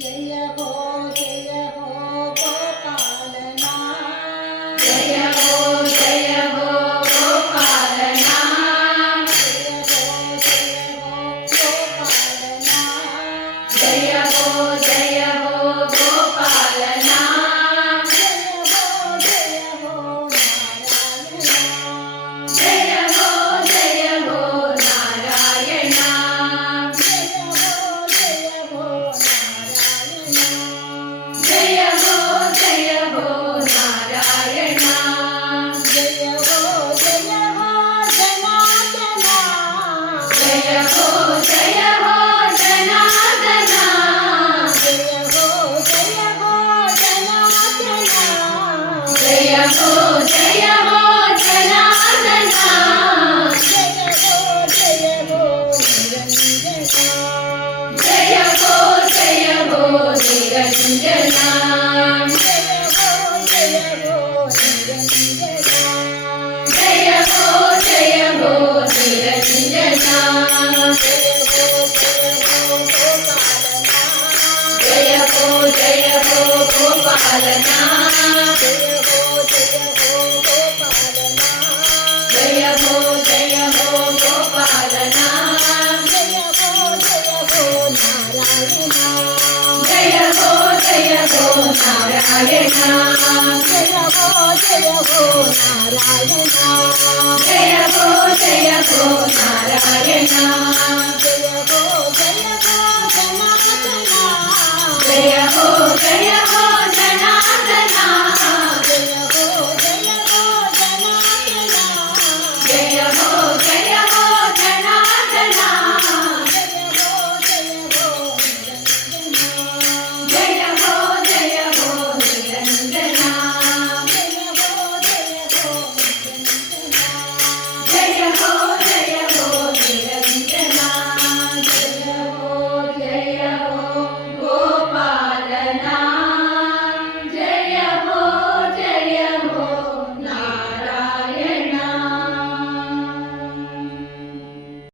जय हो गोपालना जय हो गोपालना जय हो गोपालना जय हो नारायणा जय हो नारायणा जय हो जनार्दना जय हो जनार्दना जय हो निरंजना जय हो निरंजना जय हो गोपालना जय हो गोपालना जय हो नारायणा जय हो नारायणा जय हो जनार्दना